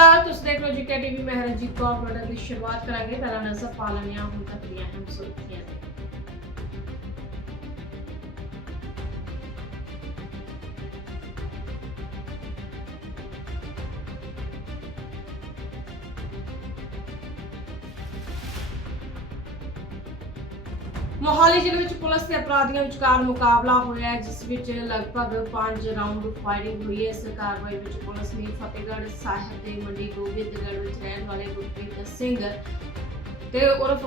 ਅਕਾਲ ਤੁਸੀਂ ਦੇਖ ਰਹੇ ਹੋ ਜੀਕੇ ਟੀਵੀ ਮੈਂ ਹਰਜੀਤ ਕੌਰ ਬੁਲੇਟਿਨ ਦੀ ਸ਼ੁਰੂਆਤ ਕਰਾਂਗੇ। ਪਹਿਲਾਂ ਨਜ਼ਰ ਪਾ ਲੈਂਦੇ ਹਾਂ ਹੁਣ ਤੱਕ ਦੀਆਂ ਅਹਿਮ ਸੁਰਖੀਆਂ ਮੋਹਾਲੀ ਜ਼ਿਲ੍ਹੇ ਵਿੱਚ ਪੁਲਿਸ ਤੇ ਅਪਰਾਧੀਆਂ ਵਿਚਕਾਰ ਮੁਕਾਬਲਾ ਹੋਇਆ ਜਿਸ ਵਿੱਚ ਲਗਭਗ 5 ਰਾਉਂਡ ਫਾਇਰਿੰਗ ਹੋਈ ਹੈ। ਇਸ ਕਾਰਵਾਈ ਵਿੱਚ ਪੁਲਿਸ ਨੇ ਫਤਿਹਗੜ੍ਹ ਸਾਹਿਬ ਦੇ ਮੰਡੀ ਗੋਬਿੰਦਗੜ੍ਹ ਵਿੱਚ ਰਹਿਣ ਵਾਲੇ ਗੁਰਪ੍ਰੀਤ ਸਿੰਘ ਤੇ ਉਰਫ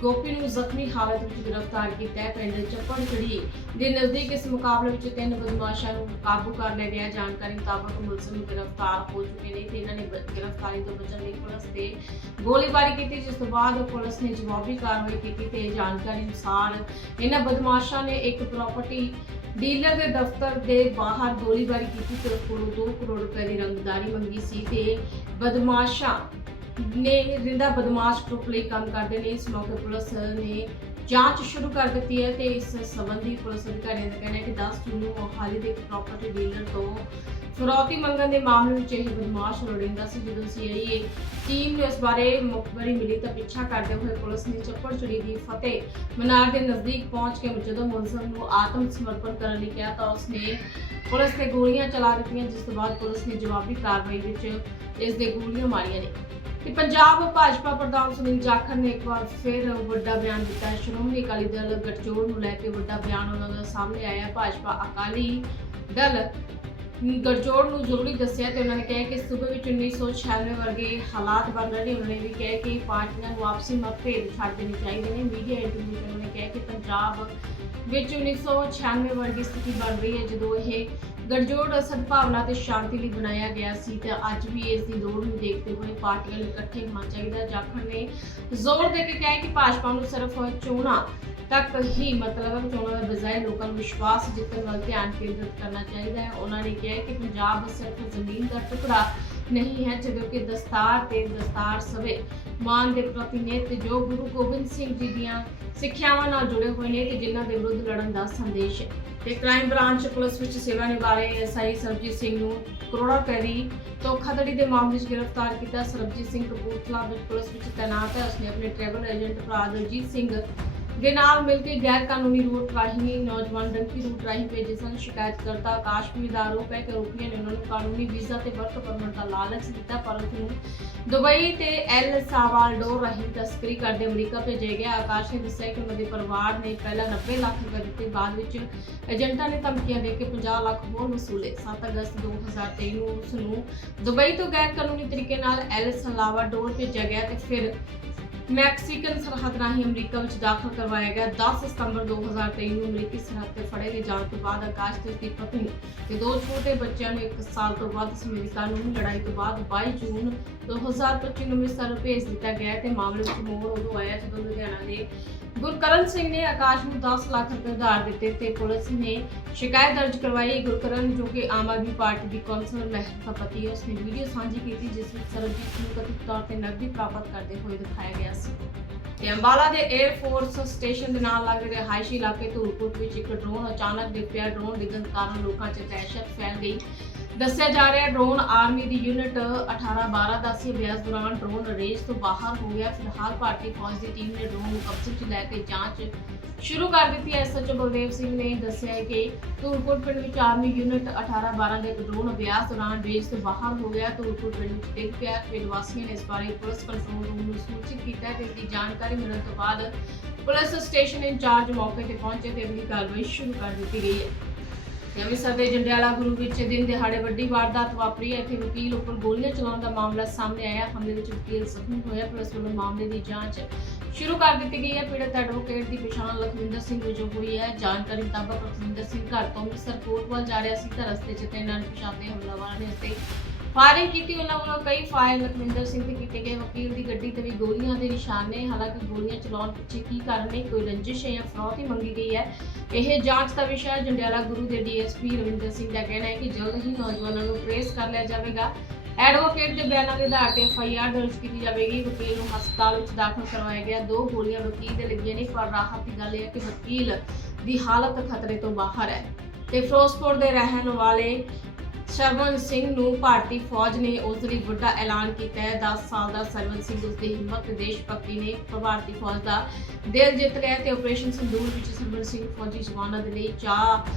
ਗੋਪੀ ਨੂੰ ਜ਼ਖਮੀ ਹਾਲਤ ਵਿੱਚ ਗ੍ਰਿਫਤਾਰ ਕੀਤਾ ਹੈ। ਪਿੰਡ ਚੱਪੜਚੜੀ ਦੇ ਨਜ਼ਦੀਕ ਇਸ ਮੁਕਾਬਲੇ ਵਿੱਚ ਤਿੰਨ ਬਦਮਾਸ਼ਾਂ ਨੂੰ ਕਾਬੂ ਕਰ ਲਿਆ ਗਿਆ। ਜਾਣਕਾਰੀ ਮੁਤਾਬਕ ਮੁਲਜ਼ਮ ਗ੍ਰਿਫਤਾਰ ਹੋ ਚੁੱਕੇ ਨੇ ਤੇ ਇਹਨਾਂ ਨੇ ਗ੍ਰਿਫਤਾਰੀ ਤੋਂ ਬਚਣ ਲਈ ਪੁਲਿਸ ਤੇ ਗੋਲੀਬਾਰੀ ਕੀਤੀ, ਜਿਸ ਤੋਂ ਬਾਅਦ ਪੁਲਿਸ ਨੇ ਜਵਾਬੀ ਕਾਰਵਾਈ ਕੀਤੀ ਤੇ ਜਾਣਕਾਰੀ ਅਨੁਸਾਰ ਇਹਨਾਂ ਬਦਮਾਸ਼ਾਂ ਨੇ ਇੱਕ ਪ੍ਰਾਪਰਟੀ ਡੀਲਰ ਦੇ ਦਫ਼ਤਰ ਦੇ ਬਾਹਰ ਗੋਲੀਬਾਰੀ ਕੀਤੀ ਤੇ ਉਸ ਕੋਲੋਂ 2 ਕਰੋੜ ਰੁਪਏ ਦੀ ਰੰਗਦਾਰੀ ਮੰਗੀ ਸੀ ਤੇ ਬਦਮਾਸ਼ਾਂ ਨੇ ਰਿੰਦਾ ਬਦਮਾਸ਼ ਗਰੁੱਪ ਲਈ ਕੰਮ ਕਰਦੇ ਨੇ, ਇਸ ਮੌਕੇ ਪੁਲਿਸ ਨੇ ਜਾਂਚ ਸ਼ੁਰੂ ਕਰ ਦਿੱਤੀ ਹੈ ਤੇ ਇਸ ਸੰਬੰਧੀ ਪੁਲਿਸ ਅਧਿਕਾਰੀਆਂ ਦਾ ਕਹਿਣਾ ਹੈ ਕਿ 10 ਜੂਨ ਨੂੰ ਮੋਹਾਲੀ ਦੇ ਇੱਕ ਪ੍ਰਾਪਰਟੀ ਡੀਲਰ ਤੋਂ ਫਰੌਤੀ ਮੰਗਣ ਦੇ ਮਾਮਲੇ ਵਿੱਚ ਇਹ ਬਦਮਾਸ਼ ਲੋੜਿੰਦਾ ਸੀ, ਜਦੋਂ ਸੀਆਈਏ ਟੀਮ ਨੂੰ ਇਸ ਬਾਰੇ ਮੁਖਬਰੀ ਮਿਲੀ ਤਾਂ ਪਿੱਛਾ ਕਰਦੇ ਹੋਏ ਪੁਲਿਸ ਨੇ ਚੱਪੜਚੜੀ ਦੀ ਫਤਿਹ ਮਨਾਰ ਦੇ ਨਜ਼ਦੀਕ ਪਹੁੰਚ ਕੇ ਜਦੋਂ ਮੁਲਜ਼ਮ ਨੂੰ ਆਤਮ ਸਮਰਪਣ ਕਰਨ ਲਈ ਕਿਹਾ ਤਾਂ ਉਸਨੇ ਪੁਲਿਸ ਤੇ ਗੋਲੀਆਂ ਚਲਾ ਦਿੱਤੀਆਂ, ਜਿਸ ਤੋਂ ਬਾਅਦ ਪੁਲਿਸ ਨੇ ਜਵਾਬੀ ਕਾਰਵਾਈ ਵਿੱਚ ਇਸ ਦੇ ਗੋਲੀਆਂ ਮਾਰੀਆਂ ਨੇ। ਤੇ ਪੰਜਾਬ ਭਾਜਪਾ ਪ੍ਰਧਾਨ ਸੁਨੀਲ ਜਾਖੜ ਨੇ ਇੱਕ ਵਾਰ ਫਿਰ ਵੱਡਾ ਬਿਆਨ ਦਿੱਤਾ ਹੈ। ਸ਼੍ਰੋਮਣੀ ਅਕਾਲੀ ਦਲ ਗਠਜੋੜ ਨੂੰ ਲੈ ਕੇ ਵੱਡਾ ਬਿਆਨ ਉਹਨਾਂ ਦਾ ਸਾਹਮਣੇ ਆਇਆ। ਭਾਜਪਾ ਅਕਾਲੀ ਦਲ ਗੱਠਜੋੜ ਨੂੰ ਜ਼ਰੂਰੀ ਦੱਸਿਆ ਤੇ ਉਹਨਾਂ ਨੇ ਕਿਹਾ ਕਿ ਸੂਬੇ ਵਿੱਚ 1996 ਵਰਗੇ ਹਾਲਾਤ ਬਣ ਰਹੇ ਨੇ। ਉਹਨਾਂ ਨੇ ਵੀ ਕਿਹਾ ਕਿ ਪਾਰਟੀਆਂ ਨੂੰ ਆਪਸੀ ਮਤਭੇਦ ਛੱਡ ਦੇਣੇ ਚਾਹੀਦੇ ਨੇ। ਮੀਡੀਆ ਇੰਟਰਵਿਊ ਵਿੱਚ ਉਹਨਾਂ ਨੇ ਕਿਹਾ ਕਿ ਪੰਜਾਬ ਵਿੱਚ 1996 ਵਰਗੀ ਸਥਿਤੀ ਬਣ ਰਹੀ ਹੈ, ਜਦੋਂ ਇਹ ਗੜਜੋੜ ਸਦਭਾਵਨਾ ਤੇ ਸ਼ਾਂਤੀ ਲਈ ਬਣਾਇਆ ਗਿਆ ਸੀ ਤੇ ਅੱਜ ਵੀ ਇਸ ਦੀ ਲੋੜ ਨੂੰ ਦੇਖਦੇ ਹੋਏ ਪਾਰਟੀਆਂ ਨੂੰ ਇਕੱਠੇ ਹੋਣਾ ਚਾਹੀਦਾ ਜਾਖੜ ਨੇ ਜ਼ੋਰ ਦੇ ਕੇ ਕਿਹਾ ਕਿ ਭਾਜਪਾ ਨੂੰ ਸਿਰਫ ਚੋਣਾਂ ਤੱਕ ਹੀ ਮਤਲਬ ਚੋਣਾਂ ਦੇ ਬਜਾਏ ਲੋਕਾਂ ਨੂੰ ਵਿਸ਼ਵਾਸ ਜਿੱਤਣ ਵੱਲ ਧਿਆਨ ਕੇਂਦਰਿਤ ਕਰਨਾ ਚਾਹੀਦਾ ਹੈ। ਉਹਨਾਂ ਨੇ ਕਿਹਾ ਕਿ ਪੰਜਾਬ ਸਿਰਫ ਜ਼ਮੀਨ ਦਾ ਟੁਕੜਾ ਨਹੀਂ ਹੈ ਜਦੋਂ ਕਿ ਦਸਤਾਰ ਤੇ ਦਸਤਾਰ ਸਵੇ ਮਾਨ ਦੇ ਪ੍ਰਤੀ ਨੇ ਤੇ ਜੋ ਗੁਰੂ ਗੋਬਿੰਦ ਸਿੰਘ ਜੀ ਦੀਆਂ ਸਿੱਖਿਆਵਾਂ ਨਾਲ ਜੁੜੇ ਹੋਏ ਨੇ ਤੇ ਜਿਨ੍ਹਾਂ ਦੇ ਵਿਰੁੱਧ ਲੜਨ ਦਾ ਸੰਦੇਸ਼ ਹੈ ਤੇ ਕ੍ਰਾਈਮ ਬ੍ਰਾਂਚ ਪੁਲਿਸ ਵਿੱਚ ਸੇਵਾ ਨਿਭਾ ਰਹੇ ਐਸਆਈ ਸਰਬਜੀਤ ਸਿੰਘ ਨੂੰ ਕਰੋੜਾ ਰੁਪਏ ਦੀ ਧੋਖਾਧੜੀ ਦੇ ਮਾਮਲੇ 'ਚ ਗ੍ਰਿਫਤਾਰ ਕੀਤਾ ਸਰਬਜੀਤ ਸਿੰਘ ਕਪੂਰਥਲਾ ਵਿੱਚ ਪੁਲਿਸ ਵਿੱਚ ਤੈਨਾਤ ਹੈ ਉਸਨੇ ਆਪਣੇ ਟਰੈਵਲ ਏਜੰਟ ਭਰਾ ਦਲਜੀਤ ਸਿੰਘ ਦੇ ਨਾਲ ਮਿਲ ਕੇ ਗੈਰ ਕਾਨੂੰਨੀ ਰੂਟ ਰਾਹੀਂ ਨੌਜਵਾਨ ਡੰਕੀ ਰੂਟ ਰਾਹੀਂ ਭੇਜੇ ਸਨ। ਸ਼ਿਕਾਇਤਕਰਤਾ ਆਕਾਸ਼ਵੀਰ ਦਾ ਆਰੋਪ ਹੈ ਕਿ ਰੋਪੀਆਂ ਨੇ ਉਹਨਾਂ ਨੂੰ ਕਾਨੂੰਨੀ ਵੀਜ਼ਾ ਤੇ ਵਰਕ ਪਰਮਿਟ ਦਾ ਲਾਲਚ ਦਿੱਤਾ, ਪਰ ਨੂੰ ਦੁਬਈ ਤੇ ਐਲ ਸਾਵਾਲਡੋਰ ਰਾਹੀਂ ਤਸਕਰੀ ਕਰਦੇ ਅਮਰੀਕਾ ਭੇਜਿਆ ਗਿਆ ਆਕਾਸ਼ ਨੇ ਦੱਸਿਆ ਕਿ ਉਹਨਾਂ ਦੇ ਪਰਿਵਾਰ ਨੇ ਪਹਿਲਾਂ 90 ਲੱਖ ਰੁਪਏ ਦਿੱਤੇ, ਬਾਅਦ ਵਿੱਚ ਏਜੰਟਾਂ ਨੇ ਧਮਕੀਆਂ ਦੇ ਕੇ 50 ਲੱਖ ਹੋਰ ਵਸੂਲੇ। 7 ਅਗਸਤ 2023 ਨੂੰ ਉਸ ਨੂੰ ਦੁਬਈ ਤੋਂ ਗੈਰ ਕਾਨੂੰਨੀ ਤਰੀਕੇ ਨਾਲ ਐਲ ਸਾਵਾਲਡੋਰ ਭੇਜਿਆ ਗਿਆ ਤੇ ਫਿਰ ਮੈਕਸੀਕਨ ਸਰਹੱਦ ਰਾਹੀਂ ਅਮਰੀਕਾ ਵਿੱਚ ਦਾਖਲ ਕਰਵਾਇਆ ਗਿਆ। 10 ਸਤੰਬਰ 2023 ਨੂੰ ਅਮਰੀਕੀ ਸਰਹੱਦ ਤੇ ਫੜੇ ਗਏ ਜਾਣ ਤੋਂ ਬਾਅਦ ਆਕਾਸ਼ ਤੇ ਉਸਦੀ ਪਤਨੀ ਤੇ ਦੋ ਛੋਟੇ ਬੱਚਿਆਂ ਨੂੰ ਇੱਕ ਸਾਲ ਤੋਂ ਵੱਧ ਸਮੇਂ ਦੀ ਕਾਨੂੰਨੀ ਲੜਾਈ ਤੋਂ ਬਾਅਦ 22 ਜੂਨ 2025 ਨੂੰ ਅੰਮ੍ਰਿਤਸਰ ਭੇਜ ਦਿੱਤਾ ਗਿਆ ਤੇ ਮਾਮਲੇ ਵਿੱਚ ਮੋੜ ਉਦੋਂ ਆਇਆ ਜਦੋਂ ਲੁਧਿਆਣਾ ਦੇ ਗੁਰਕਰਨ ਸਿੰਘ ਨੇ ਆਕਾਸ਼ ਨੂੰ 10 ਲੱਖ ਰੁਪਏ ਉਧਾਰ ਦਿੱਤੇ ਤੇ ਪੁਲਿਸ ਨੇ ਸ਼ਿਕਾਇਤ ਦਰਜ ਕਰਵਾਈ। ਗੁਰਕਰਨ, ਜੋ ਕਿ ਆਮ ਆਦਮੀ ਪਾਰਟੀ ਦੀ ਕੌਂਸਲਰ ਮਹਿਕ ਦਾ ਪਤੀ ਹੈ, ਉਸਨੇ ਵੀਡੀਓ ਸਾਂਝੀ ਕੀਤੀ, ਜਿਸ ਵਿੱਚ ਸਰਬਜੀਤ ਨੂੰ ਕਥਿਤ ਤੌਰ ਤੇ ਨਕਦੀ ਪ੍ਰਾਪਤ ਕਰਦੇ ਹੋਏ ਦਿਖਾਇਆ ਗਿਆ ਸੀ। ਤੇ ਅੰਬਾਲਾ ਦੇ 에ਅਰ ਫੋਰਸ ਸਟੇਸ਼ਨ ਦੇ ਨਾਲ ਲੱਗਦੇ ਰਿਹਾਇਸ਼ੀ ਇਲਾਕੇ ਧੂਲਪੁਰ ਵਿੱਚ ਇੱਕ ਡਰੋਨ ਅਚਾਨਕ ਡਿੱਗਿਆ ਡਰੋਨ ਡਿੱਗਣ ਕਾਰਨ ਲੋਕਾਂ 'ਚ ਦਹਿਸ਼ਤ ਫੈਲ ਗਈ। ਦੱਸਿਆ ਜਾ ਰਿਹਾ ਡਰੋਨ ਆਰਮੀ ਦੀ ਯੂਨਿਟ 1812 ਦਾ ਸੀ। ਅਭਿਆਸ ਦੌਰਾਨ ਡਰੋਨ ਰੇਂਜ ਤੋਂ ਬਾਹਰ ਹੋ ਗਿਆ। ਫਿਲਹਾਲ ਭਾਰਤੀ ਫੌਜ ਦੀ ਟੀਮ ਨੇ ਡਰੋਨ ਨੂੰ ਕਬਜ਼ੇ 'ਚ ਲੈ ਕੇ ਜਾਂਚ ਸ਼ੁਰੂ ਕਰ ਦਿੱਤੀ ਹੈ। ਐਸਐਚਓ ਬਲਦੇਵ ਸਿੰਘ ਨੇ ਦੱਸਿਆ ਹੈ ਕਿ ਧੂਲਪੁਰ ਪਿੰਡ ਵਿੱਚ ਆਰਮੀ ਯੂਨਿਟ 1812 ਦਾ ਇੱਕ ਡਰੋਨ ਅਭਿਆਸ ਦੌਰਾਨ ਰੇਂਜ ਤੋਂ ਬਾਹਰ ਹੋ ਗਿਆ। ਧੂਲਪੁਰ ਪਿੰਡ ਵਿੱਚ ਡਿੱਗ ਪਿਆ। ਪਿੰਡ ਵਾਸੀਆਂ ਨੇ ਇਸ ਬਾਰੇ ਪੁਲਿਸ ਕੰਟਰੋਲ ਰੂਮ ਨੂੰ ਸੂਚਿਤ ਕੀਤਾ ਹੈ ਤੇ ਇਸ ਦੀ ਜਾਣਕਾਰੀ ਮਿਲਣ ਤੋਂ ਬਾਅਦ ਪੁਲਿਸ ਸਟੇਸ਼ਨ ਇੰਚਾਰਜ ਮੌਕੇ ਤੇ ਪਹੁੰਚੇ ਤੇ ਅਗਲੀ ਕਾਰਵਾਈ ਸ਼ੁਰੂ ਕਰ ਦਿੱਤੀ ਗਈ ਹੈ। ਅੰਮ੍ਰਿਤਸਰ ਦੇ ਜੰਡਿਆਲਾ ਗੁਰੂ ਵਿੱਚ ਦਿਨ ਦਿਹਾੜੇ ਵੱਡੀ ਵਾਰਦਾਤ ਵਾਪਰੀ ਹੈ। ਇੱਥੇ ਵਕੀਲ ਉੱਪਰ ਗੋਲੀਆਂ ਚਲਾਉਣ ਦਾ ਮਾਮਲਾ ਸਾਹਮਣੇ ਆਇਆ। ਹਮਲੇ ਵਿੱਚ ਵਕੀਲ ਜ਼ਖਮੀ ਹੋਇਆ। ਪੁਲਿਸ ਵੱਲੋਂ ਮਾਮਲੇ ਦੀ ਜਾਂਚ ਸ਼ੁਰੂ ਕਰ ਦਿੱਤੀ ਗਈ ਹੈ। ਪੀੜਤ ਐਡਵੋਕੇਟ ਦੀ ਪਛਾਣ ਲਖਵਿੰਦਰ ਸਿੰਘ ਵਜੋਂ ਹੋਈ ਹੈ। ਜਾਣਕਾਰੀ ਮੁਤਾਬਕ ਲਖਵਿੰਦਰ ਸਿੰਘ ਘਰ ਤੋਂ ਅੰਮ੍ਰਿਤਸਰ ਕੋਰਟ ਵੱਲ ਜਾ ਰਿਹਾ ਸੀ। ਤਾਂ ਰਸਤੇ 'ਚ ਤਿੰਨ ਅਣਪਛਾਤੇ ਹਮਲਾਵਰਾਂ ਨੇ ਉੱਤੇ ਫਾਇਰਿੰਗ ਕੀਤੀ ਉਹਨਾਂ ਵੱਲੋਂ ਕਈ ਫਾਇਰ ਲਖਵਿੰਦਰ ਸਿੰਘ ਤੇ ਕੀਤੇ ਗਏ ਵਕੀਲ ਦੀ ਗੱਡੀ ਤੇ ਵੀ ਗੋਲੀਆਂ ਦੇ ਨਿਸ਼ਾਨ ਨੇ ਹਾਲਾਂਕਿ ਗੋਲੀਆਂ ਚਲਾਉਣ ਪਿੱਛੇ ਕੀ ਕਾਰਨ ਨੇ, ਕੋਈ ਰੰਜਿਸ਼ ਹੈ ਜਾਂ ਫਰੌਤੀ ਮੰਗੀ ਗਈ ਹੈ? ਇਹ ਜਾਂਚ ਦਾ ਵਿਸ਼ਾ ਹੈ। ਜੰਡਿਆਲਾ ਗੁਰੂ ਦੇ ਡੀਐਸਪੀ ਰਵਿੰਦਰ ਸਿੰਘ ਦਾ ਕਹਿਣਾ ਹੈ ਕਿ ਜਲਦ ਹੀ ਨੌਜਵਾਨਾਂ ਨੂੰ ਟ੍ਰੇਸ ਕਰ ਲਿਆ ਜਾਵੇਗਾ। ਐਡਵੋਕੇਟ ਦੇ ਬਿਆਨਾਂ ਦੇ ਆਧਾਰ ਤੇ ਐਫਆਈਆਰ ਦਰਜ ਕੀਤੀ ਜਾਵੇਗੀ। ਵਕੀਲ ਨੂੰ ਹਸਪਤਾਲ ਵਿੱਚ ਦਾਖਲ ਕਰਵਾਇਆ ਗਿਆ। ਦੋ ਗੋਲੀਆਂ ਵਕੀਲ ਦੇ ਲੱਗੀਆਂ ਨੇ। ਪਰ ਰਾਹਤ ਦੀ ਗੱਲ ਇਹ ਹੈ ਕਿ ਵਕੀਲ ਦੀ ਹਾਲਤ ਖਤਰੇ ਤੋਂ ਬਾਹਰ ਹੈ। ਤੇ ਫਿਰੋਜ਼ਪੁਰ ਦੇ ਰਹਿਣ ਵਾਲੇ ਸ਼ਰਵਨ ਸਿੰਘ ਨੂੰ ਭਾਰਤੀ ਫੌਜ ਨੇ ਉਸ ਲਈ ਵੱਡਾ ਐਲਾਨ ਕੀਤਾ ਹੈ। 10 ਸਾਲ ਦਾ ਸਰਵਨ ਸਿੰਘ ਉਸ ਦੀ ਹਿੰਮਤ ਤੇ ਦੇਸ਼ ਭਗਤੀ ਨੇ ਭਾਰਤੀ ਫੌਜ ਦਾ ਦਿਲ ਜਿੱਤ ਲਿਆ ਤੇ ਆਪਰੇਸ਼ਨ ਸੰਦੂਰ ਵਿੱਚ ਸਰਵਨ ਸਿੰਘ ਫੌਜੀ ਜਵਾਨਾਂ ਦੇ ਲਈ ਚਾਹ,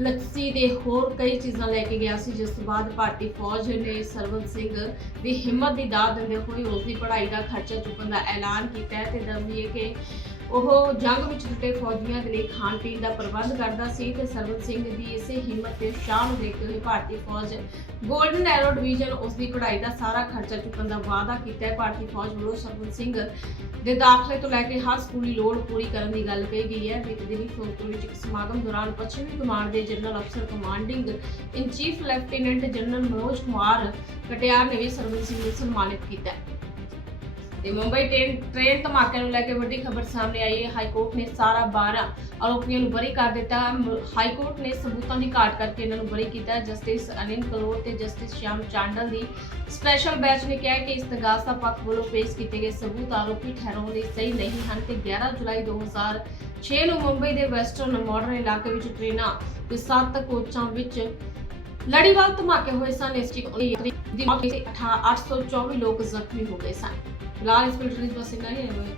ਲੱਸੀ ਦੇ ਹੋਰ ਕਈ ਚੀਜ਼ਾਂ ਲੈ ਕੇ ਗਿਆ ਸੀ। ਜਿਸ ਤੋਂ ਬਾਅਦ ਭਾਰਤੀ ਫੌਜ ਨੇ ਸਰਵਨ ਸਿੰਘ ਦੀ ਹਿੰਮਤ ਦੀ ਦਾਦ ਦਿੰਦੇ ਹੋਏ ਉਸ ਦੀ ਪੜ੍ਹਾਈ ਦਾ ਖਰਚਾ ਚੁੱਕਣ ਦਾ ਐਲਾਨ ਕੀਤਾ ਹੈ ਤੇ ਦੱਸਦੀਏ ਕਿ ਉਹ ਜੰਗ ਵਿੱਚ ਜੁਟੇ ਫੌਜੀਆਂ ਦੇ ਲਈ ਖਾਣ ਪੀਣ ਦਾ ਪ੍ਰਬੰਧ ਕਰਦਾ ਸੀ ਤੇ ਸਰਵਨ ਸਿੰਘ ਦੀ ਇਸੇ ਹਿੰਮਤ ਤੇ ਉਤਸ਼ਾਹ ਨੂੰ ਦੇਖਦੇ ਹੋਏ ਭਾਰਤੀ ਫੌਜ ਗੋਲਡਨ ਐਰੋ ਡਿਵੀਜ਼ਨ ਉਸ ਦੀ ਪੜ੍ਹਾਈ ਦਾ ਸਾਰਾ ਖਰਚਾ ਚੁੱਕਣ ਦਾ ਵਾਅਦਾ ਕੀਤਾ ਹੈ। ਭਾਰਤੀ ਫੌਜ ਵੱਲੋਂ ਸਰਵਨ ਸਿੰਘ ਦੇ ਦਾਖਲੇ ਤੋਂ ਲੈ ਕੇ ਹਰ ਸਕੂਲੀ ਲੋੜ ਪੂਰੀ ਕਰਨ ਦੀ ਗੱਲ ਕਹੀ ਗਈ ਹੈ। ਬੀਤੇ ਦਿਨੀ ਫਿਰੋਜ਼ਪੁਰ ਵਿੱਚ ਇੱਕ ਸਮਾਗਮ ਦੌਰਾਨ ਪੱਛਮੀ ਕਮਾਂਡ ਦੇ ਜਨਰਲ ਅਫਸਰ commanding in chief lieutenant general Manoj Kumar Katiyar ਨੇ ਵੀ ਸਰਵਨ ਸਿੰਘ ਨੂੰ ਸਨਮਾਨਿਤ ਕੀਤਾ ਹੈ। ਤੇ ਮੁੰਬਈ ਟ੍ਰੇਨ ਟ੍ਰੇਨ ਧਮਾਕੇ ਨੂੰ ਲੈ ਕੇ ਵੱਡੀ ਖਬਰ ਸਾਹਮਣੇ ਆਈ ਹੈ। ਹਾਈ ਕੋਰਟ ਨੇ ਸਾਰਾ 12 ਆਰੋਪੀਆਂ ਨੂੰ ਬਰੀ ਕਰ ਦਿੱਤਾ। ਹਾਈ ਕੋਰਟ ਨੇ ਸਬੂਤਾਂ ਦੀ ਘਾਟ ਕਰਕੇ ਇਹਨਾਂ ਨੂੰ ਬਰੀ ਕੀਤਾ। ਜਸਟਿਸ ਅਨਿਲ ਕਲੋਰ ਤੇ ਜਸਟਿਸ ਸ਼ਿਆਮ ਚਾਂਡਲ ਦੀ ਸਪੈਸ਼ਲ ਬੈਂਚ ਨੇ ਕਿਹਾ ਕਿ ਇਸਤਗਾਸਾ ਪੱਖ ਵੱਲੋਂ ਪੇਸ਼ ਕੀਤੇ ਗਏ ਸਬੂਤ ਆਰੋਪੀ ਠਹਿਰਾਉਣ ਲਈ ਸਹੀ ਨਹੀਂ ਹਨ ਤੇ 11 ਜੁਲਾਈ 2006 ਨੂੰ ਮੁੰਬਈ ਦੇ ਵੈਸਟਰਨ ਮਾਡਰਨ ਇਲਾਕੇ ਵਿੱਚ ਟ੍ਰੇਨਾਂ ਦੇ ਸੱਤ ਕੋਚਾਂ ਵਿੱਚ ਲੜੀਵਾਰ ਧਮਾਕੇ ਹੋਏ ਸਨ। ਇਸ ਦੀ ਦੀ ਮੌਤ 824 ਲੋਕ ਜ਼ਖਮੀ ਹੋ ਗਏ ਸਨ। ਫਿਲਹਾਲ ਇਸ ਫਿਲਟਰ ਦੀ ਬਸ ਇੰਨਾ ਹੀ ਹੈ